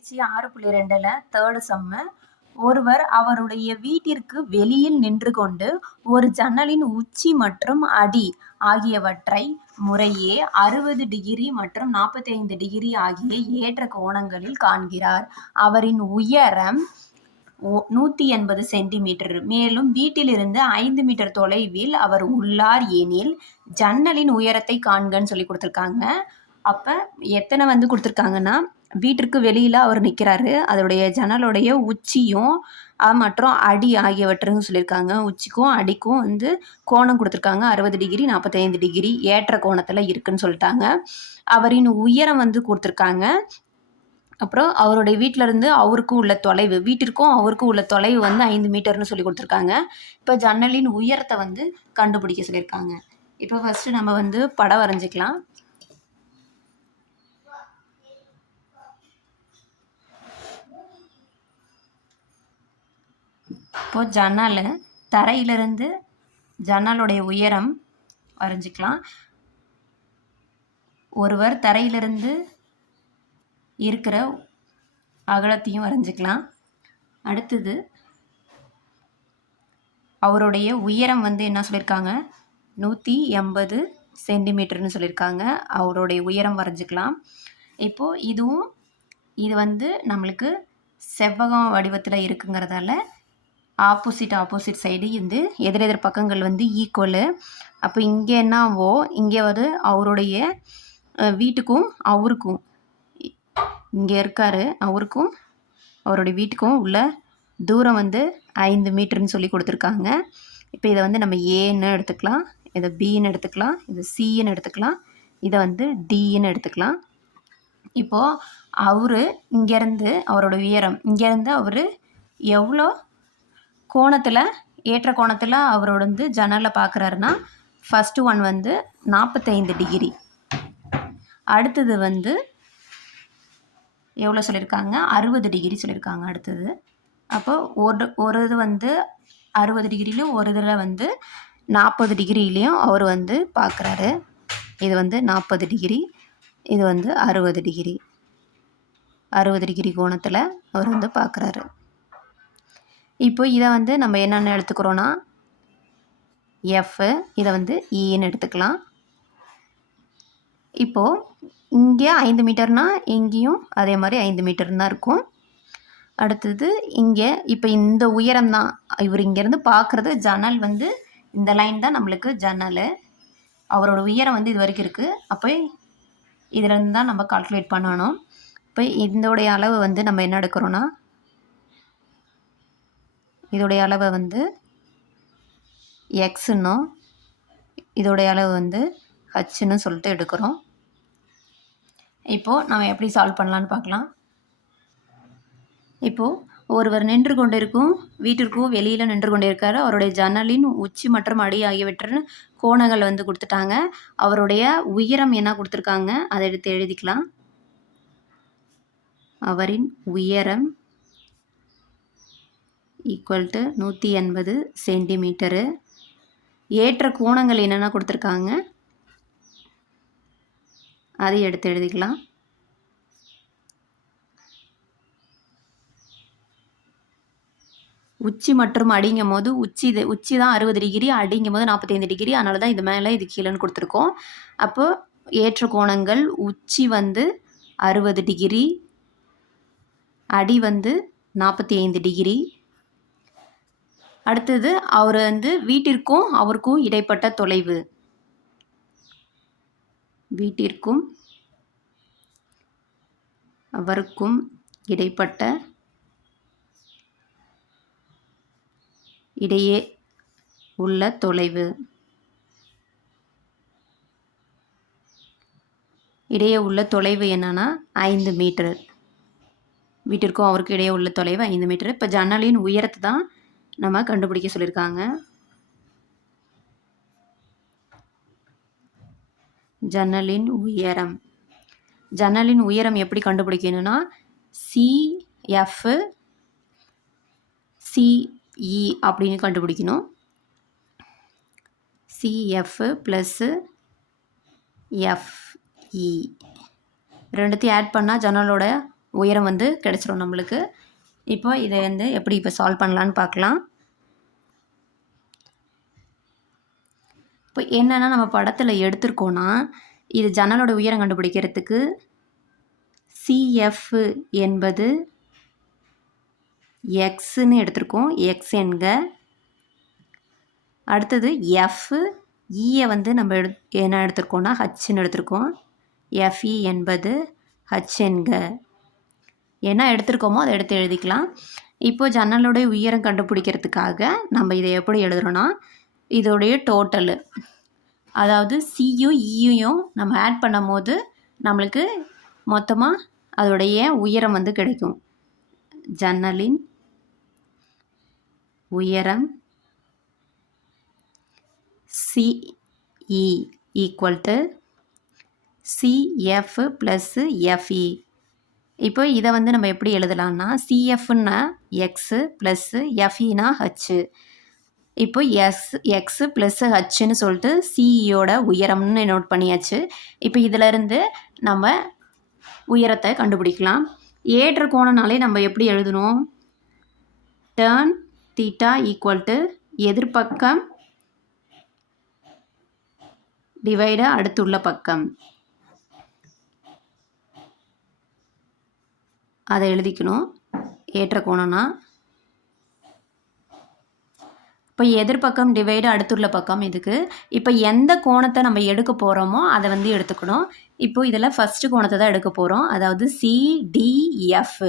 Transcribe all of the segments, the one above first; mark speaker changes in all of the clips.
Speaker 1: பயிற்சி ஆறு புள்ளி ரெண்டில் தேர்டு செம்மு ஒருவர் அவருடைய வீட்டிற்கு வெளியில் நின்று கொண்டு ஒரு ஜன்னலின் உச்சி மற்றும் அடி ஆகியவற்றை முறையே அறுபது டிகிரி மற்றும் நாற்பத்தி ஐந்து டிகிரி ஆகிய ஏற்ற கோணங்களில் காண்கிறார். அவரின் உயரம் ஒ- நூற்றி எண்பது சென்டிமீட்டர். மேலும் வீட்டிலிருந்து ஐந்து மீட்டர் தொலைவில் அவர் உள்ளார் எனில் ஜன்னலின் உயரத்தை காண்கன்னு சொல்லி கொடுத்துருக்காங்க. அப்போ எத்தனை வந்து கொடுத்துருக்காங்கன்னா வீட்டிற்கு வெளியில் அவர் நிற்கிறாரு அதோடைய ஜன்னலுடைய உச்சியும் மற்றும் அடி ஆகியவற்றுன்னு சொல்லியிருக்காங்க. உச்சிக்கும் அடிக்கும் வந்து கோணம் கொடுத்துருக்காங்க. அறுபது டிகிரி நாற்பத்தைந்து டிகிரி ஏற்ற கோணத்தில் இருக்குன்னு சொல்லிட்டாங்க. அவரின் உயரம் வந்து கொடுத்துருக்காங்க. அப்புறம் அவருடைய வீட்டிலேருந்து அவருக்கும் உள்ள தொலைவு வீட்டிற்கும் அவருக்கும் உள்ள தொலைவு வந்து ஐந்து மீட்டர்னு சொல்லி கொடுத்துருக்காங்க. இப்போ ஜன்னலின் உயரத்தை வந்து கண்டுபிடிக்க சொல்லியிருக்காங்க. இப்போ ஃபஸ்ட்டு நம்ம வந்து படம் வரைஞ்சிக்கலாம். இப்போது ஜன்னல் தரையிலிருந்து ஜன்னலுடைய உயரம் வரைஞ்சிக்கலாம் ஒருவர் தரையிலிருந்து இருக்கிற அகலத்தையும் வரைஞ்சிக்கலாம் அடுத்தது அவருடைய உயரம் வந்து என்ன சொல்லியிருக்காங்க நூற்றி எண்பது சென்டிமீட்டர்னு சொல்லியிருக்காங்க அவருடைய உயரம் வரைஞ்சிக்கலாம். இப்போது இதுவும் இது வந்து நம்மளுக்கு செவ்வகம் வடிவத்தில் இருக்குங்கிறதால ஆப்போசிட் ஆப்போசிட் சைடு வந்து எதிரெதிர் பக்கங்கள் வந்து ஈக்குவலு அப்போ இங்கே என்னவோ இங்கே வந்து அவருடைய வீட்டுக்கும் அவருக்கும் இங்கே இருக்காரு அவருக்கும் அவருடைய வீட்டுக்கும் உள்ள தூரம் வந்து ஐந்து மீட்டர்னு சொல்லி கொடுத்துருக்காங்க. இப்போ இதை வந்து நம்ம ஏன்னு எடுத்துக்கலாம் இதை பின்னு எடுத்துக்கலாம் இதை சின்னு எடுத்துக்கலாம் இதை வந்து டின்னு எடுத்துக்கலாம். இப்போது அவர் இங்கேருந்து அவரோட உயரம் இங்கேருந்து அவர் எவ்வளோ கோணத்தில் ஏற்ற கோணத்தில் அவரோட வந்து ஜன்னலில் பார்க்குறாருன்னா ஃபஸ்ட்டு ஒன் வந்து நாற்பத்தைந்து டிகிரி அடுத்தது வந்து எவ்வளோ சொல்லியிருக்காங்க அறுபது டிகிரி சொல்லியிருக்காங்க அடுத்தது. அப்போ ஒரு ஒரு இது வந்து அறுபது டிகிரிலையும் ஒரு இதில் வந்து நாற்பது டிகிரிலையும் அவர் வந்து பார்க்குறாரு இது வந்து நாற்பது டிகிரி இது வந்து அறுபது டிகிரி அறுபது டிகிரி கோணத்தில் அவர் வந்து பார்க்குறாரு இப்போ இதை வந்து நம்ம என்னென்ன எடுத்துக்கிறோன்னா எஃப் இதை வந்து e இன்னு எடுத்துக்கலாம். இப்போது இங்கே ஐந்து மீட்டர்னால் இங்கேயும் அதே மாதிரி ஐந்து மீட்டர் தான் இருக்கும். அடுத்தது இங்கே இப்போ இந்த உயரம் தான். இவர் இங்கேருந்து பார்க்குறது ஜன்னல் வந்து இந்த லைன் தான் நம்மளுக்கு ஜன்னல். அவரோட உயரம் வந்து இது வரைக்கும் இருக்குது அப்போ இதுலேருந்து தான் நம்ம கால்குலேட் பண்ணணும். இப்போ இதோடைய அளவு வந்து நம்ம என்ன எடுக்கிறோன்னா இதோடைய அளவை வந்து எக்ஸுன்னும் இதோடைய அளவு வந்து ஹச்சுன்னு சொல்லிட்டு எடுக்கிறோம். இப்போது நம்ம எப்படி சால்வ் பண்ணலான்னு பார்க்கலாம். இப்போது ஒருவர் நின்று கொண்டிருக்கும் வீட்டிற்கும் வெளியில் நின்று கொண்டிருக்கார். அவருடைய ஜன்னலின் உச்சி மற்றும் அடி ஆகியவற்றின் கோணங்கள் வந்து கொடுத்துட்டாங்க. அவருடைய உயரம் என்ன கொடுத்துருக்காங்க? அதை எடுத்து எழுதிக்கலாம். அவரின் உயரம் ஈக்குவல் டு நூற்றி எண்பது சென்டிமீட்டரு ஏற்ற கோணங்கள் என்னென்ன கொடுத்துருக்காங்க? அதை எடுத்து எழுதிக்கலாம். உச்சி மற்றும் அடிங்கும் போது உச்சி இது உச்சி தான் அறுபது டிகிரி அடிங்கும் போது நாற்பத்தைந்து டிகிரி அதனால தான் இது மேலே இது கீழேன்னு கொடுத்துருக்கோம். அப்போ ஏற்ற கோணங்கள் உச்சி வந்து அறுபது டிகிரி அடி வந்து நாற்பத்தி ஐந்து டிகிரி அடுத்தது அவர் வந்து வீட்டிற்கும் அவருக்கும் இடைப்பட்ட தொலைவு. வீட்டிற்கும் அவருக்கும் இடைப்பட்ட இடையே உள்ள தொலைவு. இடையே உள்ள தொலைவு என்னன்னா ஐந்து மீட்டர். வீட்டிற்கும் அவருக்கும் இடையே உள்ள தொலைவு ஐந்து மீட்டர். இப்போ ஜன்னலின் உயரத்தை தான் நம்ம கண்டுபிடிக்க சொல்லியிருக்காங்க. ஜன்னலின் உயரம். ஜன்னலின் உயரம் எப்படி கண்டுபிடிக்கணும்னா சிஎஃப் சிஇ e அப்படின்னு கண்டுபிடிக்கணும். C F plus F E ரெண்டுத்தையும் ஆட் பண்ணால் ஜன்னலோட உயரம் வந்து கிடச்சிரும் நம்மளுக்கு. இப்போ இதை வந்து எப்படி இப்போ சால்வ் பண்ணலான்னு பார்க்கலாம். இப்போ என்னென்னா நம்ம படத்தில் எடுத்திருக்கோன்னா இது ஜன்னலோட உயரம் கண்டுபிடிக்கிறதுக்கு சிஎஃப் என்பது எக்ஸுன்னு எடுத்திருக்கோம். எக்ஸ் என்க. அடுத்தது எஃப் ஈயை e வந்து நம்ம எடு என்ன எடுத்திருக்கோம்னா ஹச்ன்னு எடுத்திருக்கோம். எஃப்இ e என்பது ஹச் என்க. என்ன எடுத்திருக்கோமோ அதை எடுத்து எழுதிக்கலாம். இப்போது ஜன்னலுடைய உயரம் கண்டுபிடிக்கிறதுக்காக நம்ம இதை எப்படி எழுதுறோன்னா இதோடைய டோட்டலு அதாவது சியும் இயும் நம்ம ஆட் பண்ணும் போது நம்மளுக்கு மொத்தமாக அதோடைய உயரம் வந்து கிடைக்கும். ஜன்னலின் உயரம் C E equal to C F plus F E இப்போ இதை வந்து நம்ம எப்படி எழுதலாம்னா சிஎஃப்னா எக்ஸு ப்ளஸ்ஸு எஃப்இனா ஹச்சு இப்போ எஸ் எக்ஸு ப்ளஸ்ஸு ஹச்சுன்னு சொல்லிட்டு சிஇயோட உயரம்னு நோட் பண்ணியாச்சு. இப்போ இதிலிருந்து நம்ம உயரத்தை கண்டுபிடிக்கலாம். ஏற்ற கோணனாலே நம்ம எப்படி எழுதணும்? டேர்ன் தீட்டா ஈக்குவல் டு எதிர்பக்கம் டிவைட அடுத்துள்ள பக்கம். அதை எழுதிக்கணும். ஏற்ற கோணம்னா இப்போ எதிர்பக்கம் டிவைடு அடுத்துள்ள பக்கம் இதுக்கு இப்போ எந்த கோணத்தை நம்ம எடுக்க போகிறோமோ அதை வந்து எடுத்துக்கணும். இப்போ இதில் ஃபஸ்ட்டு கோணத்தை தான் எடுக்க போகிறோம் அதாவது சிடிஎஃப்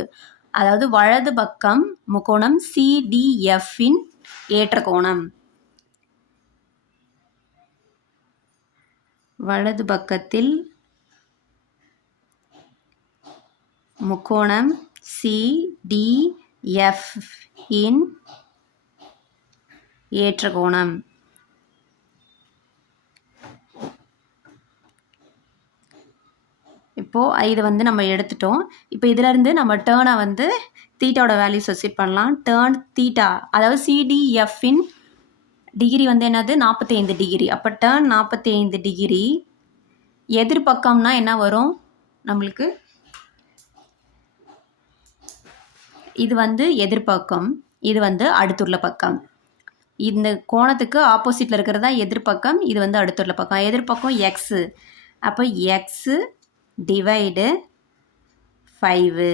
Speaker 1: அதாவது வலது பக்கம் முக்கோணம் சிடிஎஃப்பின் ஏற்ற கோணம். வலது பக்கத்தில் முக்கோணம் சிடிஎஃப் இன் ஏற்ற கோணம் இப்போது இதை வந்து நம்ம எடுத்துட்டோம். இப்போ இதிலேருந்து நம்ம டேர்னை வந்து தீட்டாவோட வேல்யூ சப்ஸ்டிட் பண்ணலாம். டேர்ன் தீட்டா அதாவது சிடிஎஃப்இன் டிகிரி வந்து என்னது? நாற்பத்தைந்து டிகிரி அப்போ டேர்ன் நாற்பத்தி ஐந்து டிகிரி எதிர்பக்கம்னா என்ன வரும்? நம்மளுக்கு இது வந்து எதிர்பக்கம் இது வந்து அடுத்துள்ள பக்கம். இந்த கோணத்துக்கு ஆப்போசிட்டில் இருக்கிறது தான் எதிர்பக்கம் இது வந்து அடுத்துள்ள பக்கம். எதிர்பக்கம் எக்ஸு அப்போ எக்ஸு டிவைடு ஃபைவு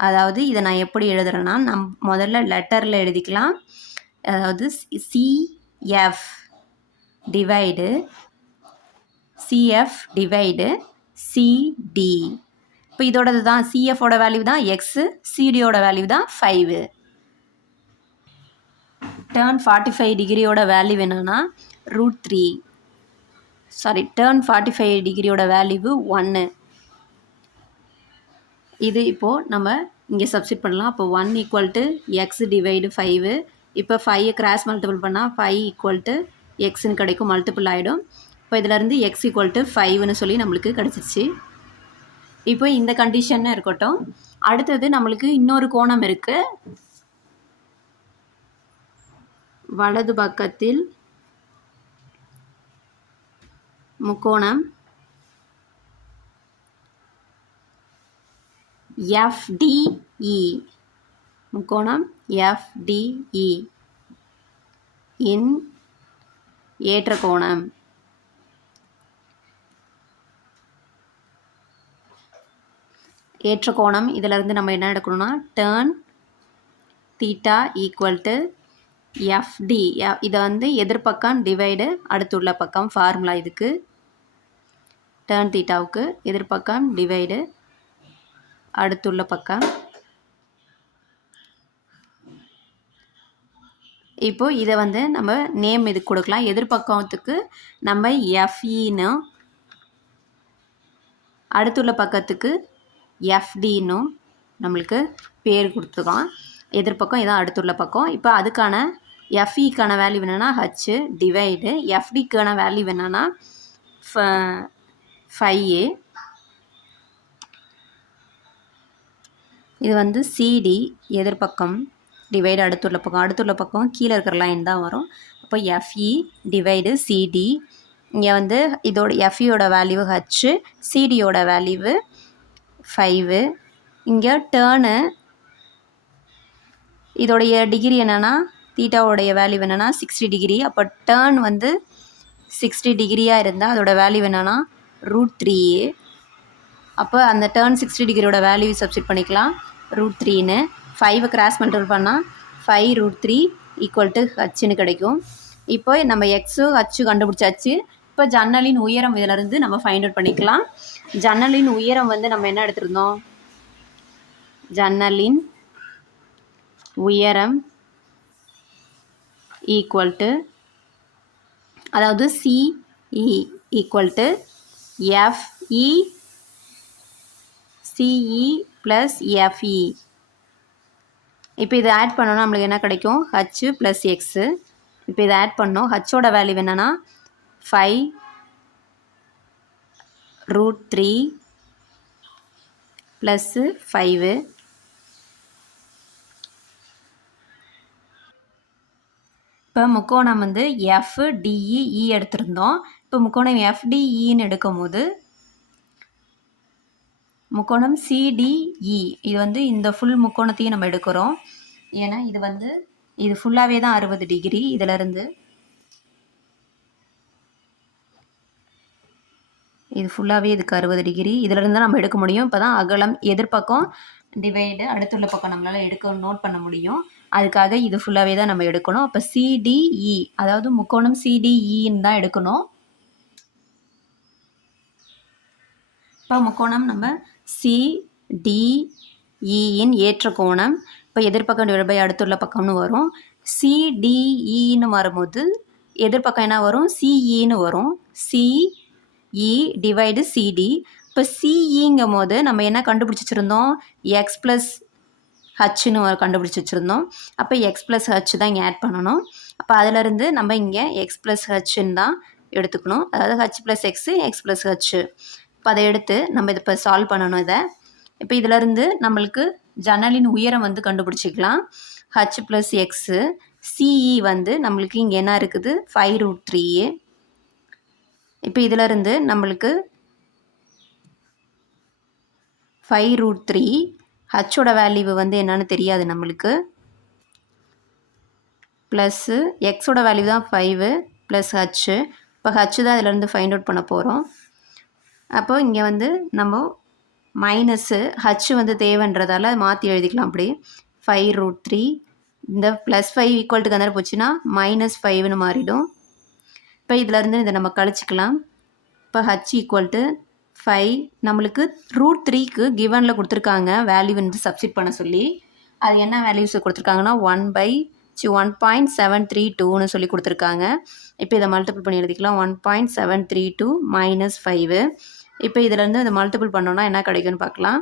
Speaker 1: அதாவது இதை நான் எப்படி எழுதுறேன்னா நம் முதல்ல லெட்டரில் எழுதிக்கலாம். அதாவது CF divide CF divide CD இப்போ இதோடது தான் சிஎஃபோட வேல்யூ தான் எக்ஸு சிடியோட வேல்யூ தான் ஃபைவு டேர்ன் ஃபார்ட்டி ஃபைவ் டிகிரியோட வேல்யூ என்னன்னா root three sorry tan forty five டிகிரியோட value ஒன்று இது இப்போது நம்ம இங்கே சப்ஸ்டிட் பண்ணலாம். அப்போ one equal to x divide five இப்போ ஃபைவை கிராஸ் மல்டிபிள் பண்ணால் ஃபைவ் ஈக்குவல் டு எக்ஸ்ன்னு கிடைக்கும் மல்டிபிள் ஆகிடும் இப்போ இதிலேருந்து எக்ஸ் ஈக்குவல் டு ஃபைவ்னு சொல்லி நம்மளுக்கு கிடச்சிருச்சு. இப்போ இந்த கண்டிஷன்னு இருக்கட்டும். அடுத்தது நம்மளுக்கு இன்னொரு கோணம் இருக்குது வலது பக்கத்தில் முக்கோணம் எஃப்டிஇ முக்கோணம் எஃப்டிஇ இன் ஏற்ற கோணம் ஏற்ற கோணம் இதிலிருந்து நம்ம என்ன எடுக்கணும்னா tan theta equal to F D இதை வந்து எதிர்பக்கம் டிவைடு அடுத்துள்ள பக்கம் ஃபார்முலா இதுக்கு. டேர்ன் தீட்டாவுக்கு எதிர்பக்கம் டிவைடு அடுத்துள்ள பக்கம். இப்போ இதை வந்து நம்ம நேம் இது கொடுக்கலாம். எதிர்பக்கத்துக்கு நம்ம எஃப்இன்னு அடுத்துள்ள பக்கத்துக்கு எஃப்டின்னும் நம்மளுக்கு பேர் கொடுத்துக்கலாம் எதிர்பக்கம் இதான் அடுத்துள்ள பக்கம். இப்போ அதுக்கான எஃப்இக்கான வேல்யூ என்னென்னா ஹச்சு டிவைடு எஃப்டிக்கான வேல்யூ என்னென்னா ஃபைவ் ஏ இது வந்து சிடி எதிர்பக்கம் டிவைடு அடுத்துள்ள பக்கம். அடுத்துள்ள பக்கம் கீழே இருக்கிற லைன் தான் வரும். அப்போ எஃப்இ டிவைடு சிடி இங்கே வந்து இதோட எஃப்இயோட வேல்யூ ஹச்சு சிடியோட வேல்யூவு ஃபைவு இங்கே டேர்னு இதோடைய டிகிரி என்னென்னா தீட்டாவோடைய வேல்யூ என்னென்னா சிக்ஸ்டி டிகிரி. அப்போ டேர்ன் வந்து சிக்ஸ்டி டிகிரியாக இருந்தால் அதோட வேல்யூ என்னென்னா ரூட் த்ரீ அப்போ அந்த டேர்ன் சிக்ஸ்டி டிகிரியோட வேல்யூ சப்ஸ்டிட் பண்ணிக்கலாம். ரூட் த்ரீன்னு. ஃபைவை கிராஸ் மல்டிபிள் பண்ணால் five root three equal to ஹச்சுன்னு கிடைக்கும். இப்போ நம்ம எக்ஸு ஹச்சு கண்டுபிடிச்சாச்சு. இப்போ ஜன்னலின் உயரம் இதிலிருந்து நம்ம ஃபைண்ட் அவுட் பண்ணிக்கலாம். ஜன்னலின் உயரம் வந்து நம்ம என்ன எடுத்திருந்தோம்? ஜன்னலின் உயரம் ஈக்குவல் டு அதாவது C E equal to F E C E plus F E இப்போ இதை ஆட் பண்ணோன்னா நம்மளுக்கு என்ன கிடைக்கும்? ஹச்சு ப்ளஸ் எக்ஸு இப்போ இதை ஆட் பண்ணோம். ஹச்சோட வேல்யூ என்னென்னா five root three plus five இப்போ முக்கோணம் வந்து எஃப் டிஇஇ e, e எடுத்திருந்தோம். இப்போ முக்கோணம் எஃப்டிஇன்னு e எடுக்கும் போது முக்கோணம் சிடிஇ இது வந்து இந்த ஃபுல் முக்கோணத்தையும் நம்ம எடுக்கிறோம். ஏன்னா இது வந்து இது ஃபுல்லாகவே தான் அறுபது டிகிரி இதிலருந்து இது ஃபுல்லாகவே இதுக்கு அறுபது டிகிரி இதிலிருந்து தான் நம்ம எடுக்க முடியும். இப்போ தான் அகலம் எதிர்பக்கம் டிவைடு அடுத்துள்ள பக்கம் நம்மளால் எடுக்க நோட் பண்ண முடியும். அதுக்காக இது ஃபுல்லாகவே தான் நம்ம எடுக்கணும். அப்போ சிடிஇ e. அதாவது முக்கோணம் சிடிஇன்னு e தான் எடுக்கணும். இப்போ முக்கோணம் நம்ம சிடிஇயின் e ஏற்ற கோணம் இப்போ எதிர்பக்கம் டிவைட் பை அடுத்துள்ள பக்கம்னு வரும். சிடிஇன்னு வரும்போது எதிர்பக்கம் என்ன வரும்? சிஇன்னு வரும். சிஇ டிவைடு சிடி இப்போ சிஇங்கும் போது நம்ம என்ன கண்டுபிடிச்சி வச்சுருந்தோம் எக்ஸ் ப்ளஸ் ஹச்சுன்னு கண்டுபிடிச்சி வச்சுருந்தோம் அப்போ எக்ஸ் ப்ளஸ் ஹச் தான் இங்கே ஆட் பண்ணணும். அப்போ அதிலிருந்து நம்ம இங்கே எக்ஸ் ப்ளஸ் ஹச்சுன்னு தான் எடுத்துக்கணும். அதாவது H plus x x plus H இப்போ அதை எடுத்து நம்ம இதை இப்போ சால்வ் பண்ணணும் இதை. இப்போ இதிலருந்து நம்மளுக்கு ஜன்னலின் உயரம் வந்து கண்டுபிடிச்சிக்கலாம். ஹச் ப்ளஸ் எக்ஸு சிஇ வந்து நம்மளுக்கு இங்கே என்ன இருக்குது? ஃபைவ் ரூட் த்ரீ இப்போ இதிலருந்து நம்மளுக்கு ஃபைவ் ரூட் த்ரீ ஹச்சோட வேல்யூ வந்து என்னன்னு தெரியாது நம்மளுக்கு. ப்ளஸ்ஸு எக்ஸோட வேல்யூ தான் ஃபைவு ப்ளஸ் ஹச்சு இப்போ ஹச்சு தான் இதிலேருந்து ஃபைண்ட் அவுட் பண்ண போகிறோம் அப்போது இங்கே வந்து நம்ம மைனஸ்ஸு ஹச்சு வந்து தேவைன்றதால மாற்றி எழுதிக்கலாம் அப்படி. ஃபைவ் ரூட் த்ரீ இந்த ப்ளஸ் ஃபைவ் ஈக்குவல் டு கந்தர் போச்சுன்னா மைனஸ் ஃபைவ்னு மாறிடும். இப்போ இதிலேருந்து இதை நம்ம கழிச்சிக்கலாம். இப்போ ஹச் ஈக்குவல் டு ஃபைவ் நம்மளுக்கு ரூட் த்ரீக்கு கிவனில் கொடுத்துருக்காங்க. வேல்யூ வந்து சப்ஸ்டிட் பண்ண சொல்லி. அது என்ன வேல்யூஸ் கொடுத்துருக்காங்கன்னா one by C one point seven three டூன்னு சொல்லி கொடுத்துருக்காங்க. இப்போ இதை மல்டிபிள் பண்ணி எழுதிக்கலாம். One point seven three two minus five இப்போ இதிலேருந்து இதை மல்டிபிள் பண்ணோன்னா என்ன கிடைக்கும்னு பார்க்கலாம்.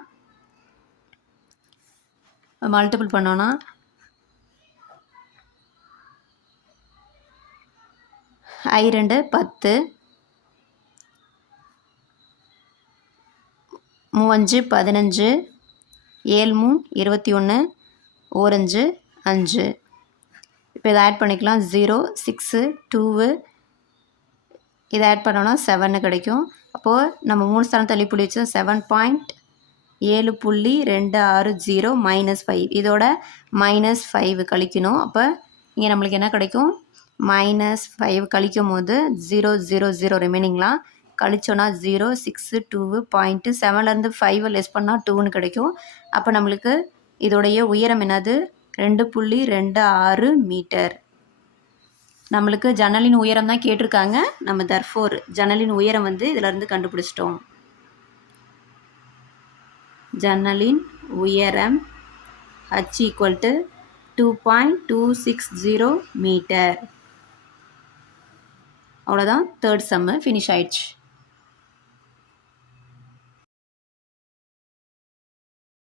Speaker 1: மல்டிபிள் பண்ணோன்னா ஐ ரெண்டு பத்து. மூவஞ்சு பதினஞ்சு ஏழு மூணு இருபத்தி ஒன்று ஓரஞ்சு அஞ்சு. இப்போ இதை ஆட் பண்ணிக்கலாம். ஜீரோ சிக்ஸு டூவு இதை ஆட் பண்ணோன்னா செவன்னு கிடைக்கும். அப்போது நம்ம மூணு ஸ்தானம் தள்ளி புள்ளி வச்சோம். செவன் பாயிண்ட் ஏழு புள்ளி ரெண்டு ஆறு ஜீரோ மைனஸ் ஃபைவ் இதோட மைனஸ் ஃபைவ் கழிக்கணும். அப்போ இங்கே நம்மளுக்கு என்ன கிடைக்கும்? மைனஸ் ஃபைவ் கழிக்கும் போது ஜீரோ ஜீரோ ஜீரோ ரிமைனிங்லாம் கழிச்சோன்னா ஜீரோ சிக்ஸு டூவு பாயிண்ட்டு செவன்லேருந்து ஃபைவ் லெஸ் பண்ணால் டூன்னு கிடைக்கும். அப்போ நம்மளுக்கு இதோடைய உயரம் என்னது? ரெண்டு புள்ளி ரெண்டு ஆறு மீட்டர். நம்மளுக்கு ஜன்னலின் உயரம் தான் கேட்டிருக்காங்க. நம்ம தர்ஃபோர் ஜன்னலின் உயரம் வந்து இதிலேருந்து கண்டுபிடிச்சிட்டோம். ஜன்னலின் உயரம் H equal to two point two six zero metre அவ்வளோதான் தேர்ட் செம்மு ஃபினிஷ் ஆயிடுச்சு.